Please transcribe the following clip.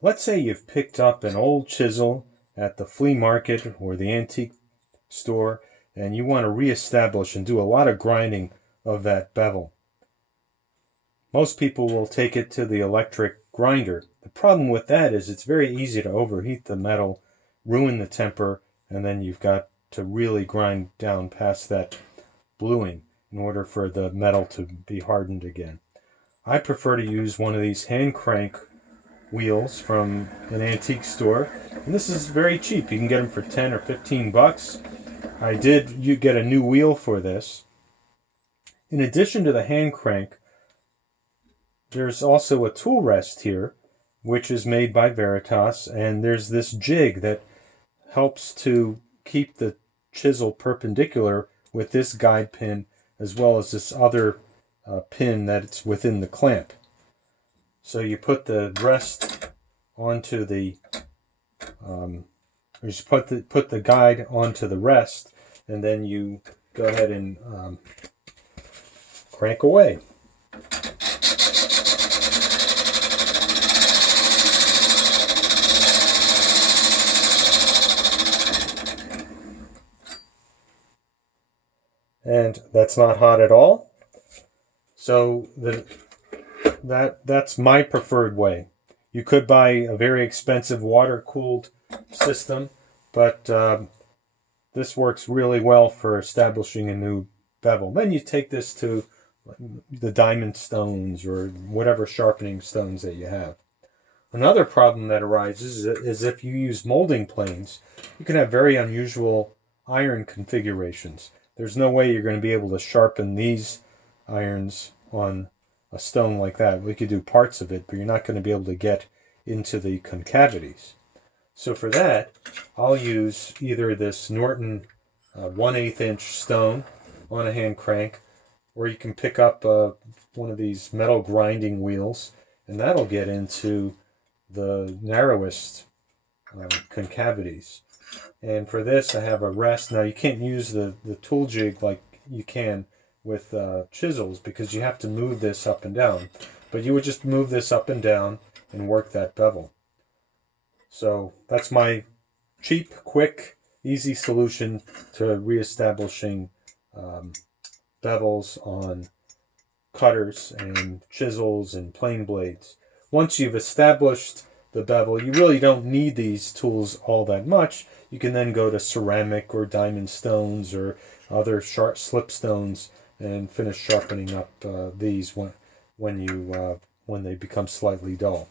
Let's say you've picked up an old chisel at the flea market or the antique store, and you want to reestablish and do a lot of grinding of that bevel. Most people will take it to the electric grinder. The problem with that is it's very easy to overheat the metal, ruin the temper, and then you've got to really grind down past that bluing in order for the metal to be hardened again. I prefer to use one of these hand crank wheels from an antique store, and this is very cheap. You can get them for 10 or 15 bucks. You get a new wheel for this. In addition to the hand crank, there's also a tool rest here, which is made by Veritas, and there's this jig that helps to keep the chisel perpendicular with this guide pin, as well as this other pin that's within the clamp. So you put the rest onto the, you just put the guide onto the rest, and then you go ahead and crank away. And that's not hot at all. So that's my preferred way. You could buy a very expensive water-cooled system, but this works really well for establishing a new bevel. Then you take this to the diamond stones or whatever sharpening stones that you have. Another problem that arises is if you use molding planes, you can have very unusual iron configurations. There's no way you're going to be able to sharpen these irons on a stone like that. We could do parts of it, but you're not going to be able to get into the concavities. So for that, I'll use either this Norton 1/8 inch stone on a hand crank, or you can pick up one of these metal grinding wheels, and that'll get into the narrowest concavities. And for this, I have a rest. Now, you can't use the tool jig like you can with chisels, because you have to move this up and down. But you would just move this up and down and work that bevel. So that's my cheap, quick, easy solution to reestablishing bevels on cutters and chisels and plane blades. Once you've established the bevel, you really don't need these tools all that much. You can then go to ceramic or diamond stones or other sharp slipstones and finish sharpening up these when they become slightly dull.